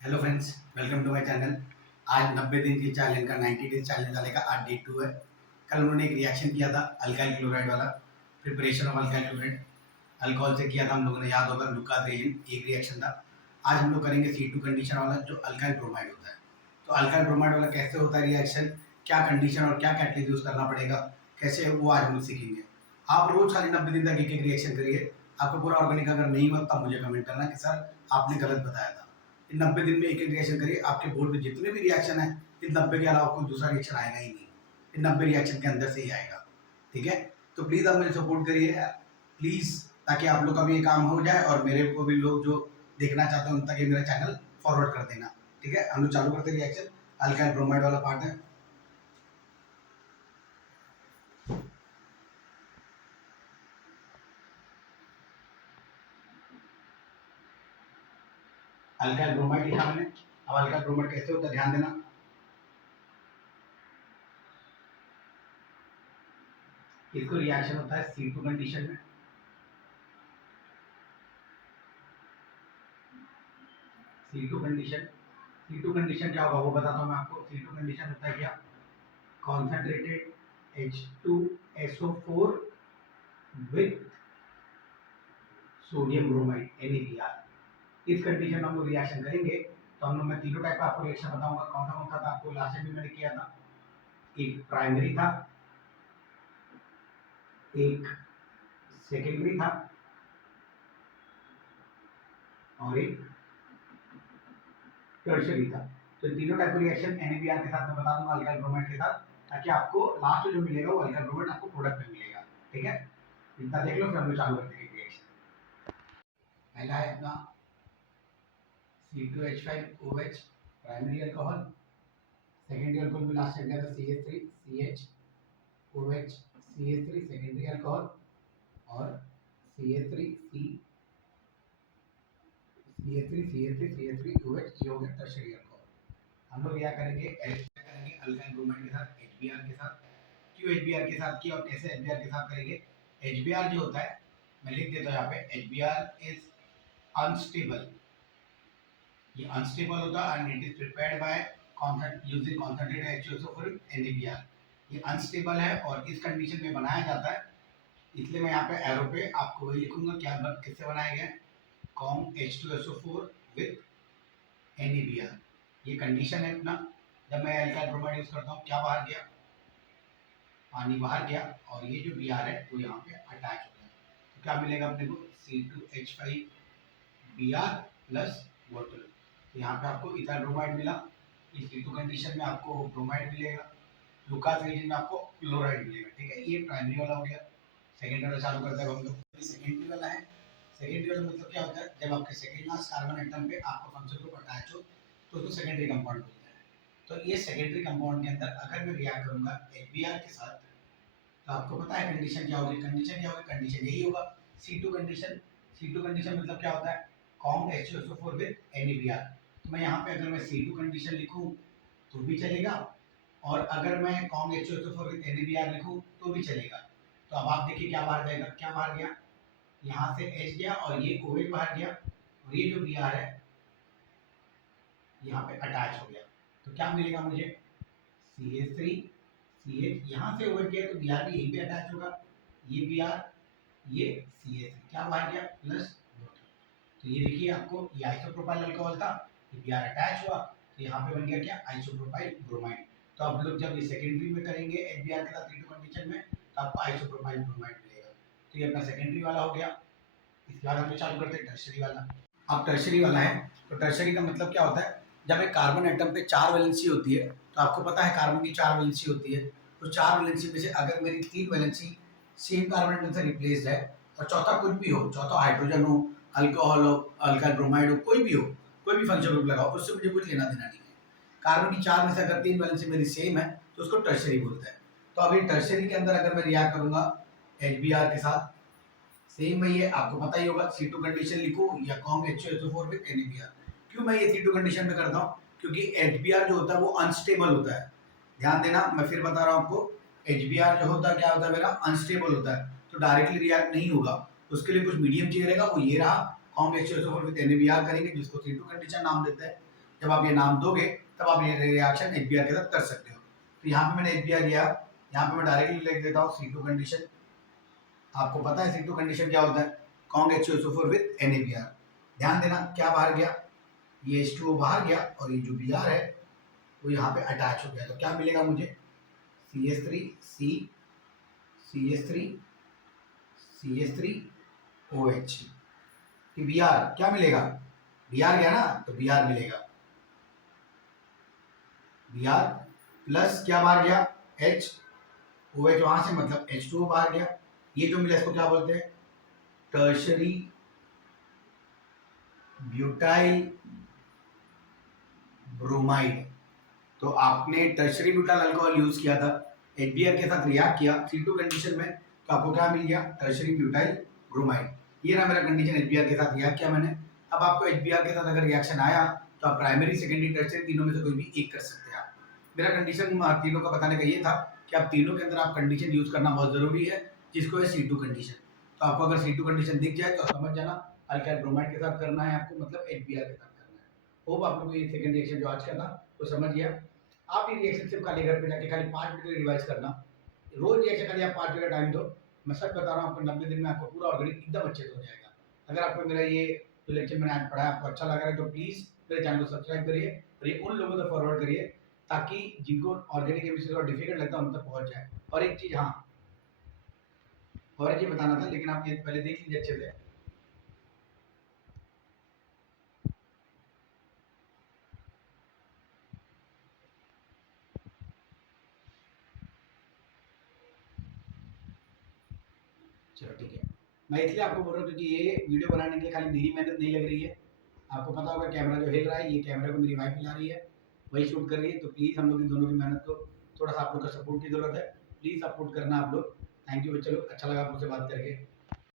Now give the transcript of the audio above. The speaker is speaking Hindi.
Hello friends, welcome to my channel. आज 90 दिन की चैलेंज का 90 डेज चैलेंज वाले का आज डे 2 है। कल उन्होंने एक रिएक्शन किया था अल्काइल क्लोराइड वाला, preparation of alkyl chloride. Alcohol से किया था हम लोगों ने, याद होगा, लुकास रेजिन एक रिएक्शन था। आज हम लोग करेंगे C2 कंडीशन वाला जो अल्काइल ब्रोमाइड होता है। तो अल्काइल ब्रोमाइड वाला कैसे होता है रिएक्शन, क्या कंडीशन और क्या कैटलिस्ट यूज़ करना पड़ेगा, कैसे वो आज हम लोग सीखेंगे। आप रोज़ खाली 90 दिन तक एक-एक रिएक्शन करिए। आपका पूरा ऑर्गेनिक अगर नहीं हुआ तब मुझे कमेंट करना कि सर आपने गलत बताया था। इन 90 दिन में एक-एक रिएक्शन करिए, आपके बोर्ड में जितने भी रिएक्शन है, इन 90 के अलावा कोई दूसरा रिएक्शन आएगा ही नहीं। इन 90 रिएक्शन के अंदर से ही आएगा, ठीक है? तो प्लीज़ आप मुझे सपोर्ट करिए, प्लीज़, ताकि आप लोग का भी ये काम हो जाए और मेरे को भी लोग जो देखना चाहते हैं उन तक ये मेरा चैनल फॉरवर्ड कर देना, ठीक है? हम लोग चालू करते हैं रिएक्शन। अल्काइल ब्रोमाइड वाला पार्ट है। अल्काइल ब्रोमाइड लिखा मैंने। अब अल्काइल ब्रोमाइड कैसे होता है ध्यान देना। इसको रिएक्शन होता है C2 कंडीशन में। C2 कंडीशन, C2 कंडीशन क्या होगा वो बताता हूँ मैं आपको। C2 कंडीशन होता है क्या? Concentrated H2SO4 with sodium bromide NaBr। इस कंडीशन में हम लोग रिएक्शन करेंगे। तो हम लोग, मैं तीनों टाइप का आपको रिएक्शन बताऊंगा। कौन सा कौन सा था आपको लास्ट टाइम भी मैंने किया था। एक प्राइमरी था, एक सेकेंडरी था और एक टर्शरी था। तो तीनों टाइप का रिएक्शन NaBr के साथ मैं बता दूंगा, अल्काइल ब्रोमाइड के साथ, ताकि आपको लास्ट में जो मिलेगा वो अल्काइल ब्रोमाइड आपको प्रोडक्ट में मिलेगा, ठीक है? इतना देख लो, फिर हम लोग चालू करते हैं रिएक्शन। पहला है अपना C2H5OH primary alcohol. Secondary alcohol में लास्ट टाइम था CH3CHOH CH3 सेकेंडरी अल्कोहल, और CH3OH ये हो गया टर्शरी अल्कोहल। हम लोग क्या करेंगे, अल्काइल ब्रोमाइड के साथ HBr के साथ। क्यों HBr के साथ किया और कैसे HBr के साथ करेंगे? HBr जो होता है, मैं लिख देता हूँ यहाँ पे, HBr इज अनस्टेबल। ये अनस्टेबल होता है and it is prepared by using concentrated HCl NaBr। ये अनस्टेबल है और इस कंडीशन में बनाया जाता है। इसलिए मैं यहाँ पे एरो पे आपको वही लिखूंगा क्या किससे बनाया गया, कॉम H2SO4 विथ NaBr। ये कंडीशन है अपना। जब मैं अल्काइल ब्रोमाइड यूज करता हूँ, क्या बाहर गया, पानी बाहर गया, और ये जो Br है वो यहाँ पे अटैच हो गया। तो क्या मिलेगा अपने को, C2H5Br प्लस वाटर। तो यहाँ पे आपको इथाइल ब्रोमाइड मिला। इस C2 कंडीशन में आपको ब्रोमाइड मिलेगा, लुकास रीजन में आपको क्लोराइड मिलेगा, ठीक है? ये प्राइमरी वाला हो गया। सेकेंडरी वाला चालू करते हैं हम लोग। सेकेंडरी वाला है। सेकेंडरी वाला मतलब क्या होता है, जब आपके सेकेंड लास्ट कार्बन एटम पे आपका फंक्शन ग्रुप अटैच हो तो उसको सेकेंडरी कंपाउंड बोलते हैं। तो ये सेकेंडरी कंपाउंड के अंदर अगर मैं रिएक्ट करूंगा HBr के साथ, तो आपको पता है कंडीशन क्या होगी। कंडीशन क्या होगी, कंडीशन यही होगा, C2 कंडीशन। C2 कंडीशन मतलब क्या होता है, कॉम H2SO4 विद NaBr। तो मैं यहाँ पे अगर मैं C2 कंडीशन लिखूं तो भी चलेगा, और अगर मैं कॉम H2SO4 विद NaBr लिखूं तो भी चलेगा। तो अब आप देखिए क्या बाहर जाएगा, क्या बाहर गया, यहाँ से H गया और ये OH बाहर गया, और ये जो Br है यहाँ पे अटैच हो गया। तो क्या मिलेगा मुझे, CH3 CH, यहाँ से OH गया तो Br भी यहीं पे अटैच होगा, ये Br, ये CH3 क्या बाहर गया, प्लस वाटर। तो ये देखिए आपको, ये आइसोप्रोपाइल अल्कोहल था, ये Br अटैच हुआ, तो यहाँ पे बन गया क्या, आइसोप्रोपाइल ब्रोमाइड। तो आप लोग जब ये सेकेंडरी में करेंगे HBr के साथ C2 कंडीशन में, तो आपको आइसोप्रोपाइल ब्रोमाइड मिलेगा। तो ये अपना सेकेंडरी वाला हो गया। इसके बाद हम चालू करते हैं टर्शरी वाला। अब टर्शरी वाला है, तो टर्शरी का मतलब क्या होता है, जब एक कार्बन एटम पे 4 वैलेंसी होती है, तो आपको पता है कार्बन की 4 वैलेंसी होती है। तो 4 वैलेंसी में से अगर मेरी 3 वैलेंसी सेम कार्बन एटम से रिप्लेस्ड है और चौथा कुछ भी हो, चौथा हाइड्रोजन हो, अल्कोहल हो, अल्काइल ब्रोमाइड हो, कोई भी हो, कोई भी फंक्शन ग्रुप लगाओ, उससे मुझे कुछ लेना देना नहीं है। कार्बन की 4 में से अगर 3 वैलेंसी मेरी सेम है तो उसको टर्शरी बोलते हैं। तो अभी टर्शरी के अंदर अगर मैं रिएक्ट करूंगा HBr के साथ, सेम वही है, आपको पता ही होगा, C2 कंडीशन लिखूं या कॉम H2SO4 विद NaBr। क्यों मैं ये C2 कंडीशन में करता हूँ, क्योंकि HBr जो होता है वो अनस्टेबल होता है। ध्यान देना, मैं फिर बता रहा हूँ आपको, HBr जो होता है क्या होता है मेरा, अनस्टेबल होता है, तो डायरेक्टली रिएक्ट नहीं होगा। उसके लिए कुछ मीडियम चाहिए रहेगा, वो ये रहा, कॉम H2SO4 विद NaBr करेंगे, जिसको C2 कंडीशन नाम देते हैं। जब आप ये नाम दोगे तब आप ये रिएक्शन HBr के साथ कर सकते हो। तो यहाँ पे मैंने HBr लिया, यहाँ पे मैं डायरेक्टली लिख देता हूँ C2 कंडीशन। आपको पता है C2 कंडीशन क्या होता है, कॉन्ग HCO4 विद NaBr। ध्यान देना क्या बाहर गया, ये H2O बाहर गया और ये जो Br है वो यहाँ पे अटैच हो गया। तो क्या मिलेगा मुझे, CH3 C CH3 CH3 OH कि Br क्या मिलेगा, Br गया ना तो Br मिलेगा, Br प्लस क्या बाहर गया H, OH वहां से मतलब H2O बाहर गया। ये जो मिला इसको क्या बोलते हैं, टर्शरी ब्यूटाइल ब्रोमाइड। तो आपने टर्शरी ब्यूटाइल अल्कोहल यूज किया था, HBr के साथ रिएक्ट किया C2 कंडीशन में, तो आपको क्या मिल गया, टर्शरी ब्यूटाइल ब्रोमाइड। ये ना मेरा कंडीशन HBr के साथ रिएक्ट किया मैंने। अब आपको HBr के साथ अगर रिएक्शन आया तो आप प्राइमरी सेकेंडरी टर्शरी तीनों में से कोई भी एक कर सकते हैं आप। मेरा कंडीशन तीनों का बताने का ये था कि आप तीनों के अंदर आप कंडीशन यूज करना बहुत जरूरी है, जिसको है C2 कंडीशन। तो आपको अगर C2 कंडीशन दिख जाए तो समझ जाना अल्काइल ब्रोमाइड के साथ करना है आपको, मतलब HBr के साथ करना है। होप आप लोगों को ये सेकंड रिएक्शन जो आज का था वो समझ गया। आप ये रिएक्शन सिर्फ खाली घर पे जाके खाली 5 मिनट के लिए रिवाइज करना, रोज रिएक्शन खाली आप 5 मिनट का टाइम दो। मैं सच बता रहा हूँ आपको 90 दिन में आपको पूरा ऑर्गेनिक एकदम अच्छे से हो जाएगा। अगर आपको मेरा ये जो लेक्चर मैंने आज पढ़ाया आपको अच्छा लग रहा है तो प्लीज़ मेरे चैनल को सब्सक्राइब करिए और ये उन लोगों तक फॉरवर्ड करिए ताकि जिनको ऑर्गेनिक केमिस्ट्री थोड़ा डिफिकल्ट लगता है उन तक पहुंच जाए। और एक चीज़, हाँ और एक चीज़ बताना था लेकिन आप ये पहले देख लीजिए अच्छे से। चलो ठीक है, मैं इसलिए आपको बोल रहा हूँ क्योंकि ये वीडियो बनाने के लिए खाली मेरी मेहनत नहीं लग रही है। आपको पता होगा कैमरा जो हिल रहा है ये कैमरा को मेरी वाइफ हिला रही है, वही शूट कर रही है। तो प्लीज़ हम लोग इन दोनों की मेहनत को थोड़ा सा आप लोग का सपोर्ट की ज़रूरत है, प्लीज़ सपोर्ट करना आप लोग। थैंक यू बच्चे लोग, अच्छा लगा आपसे बात करके।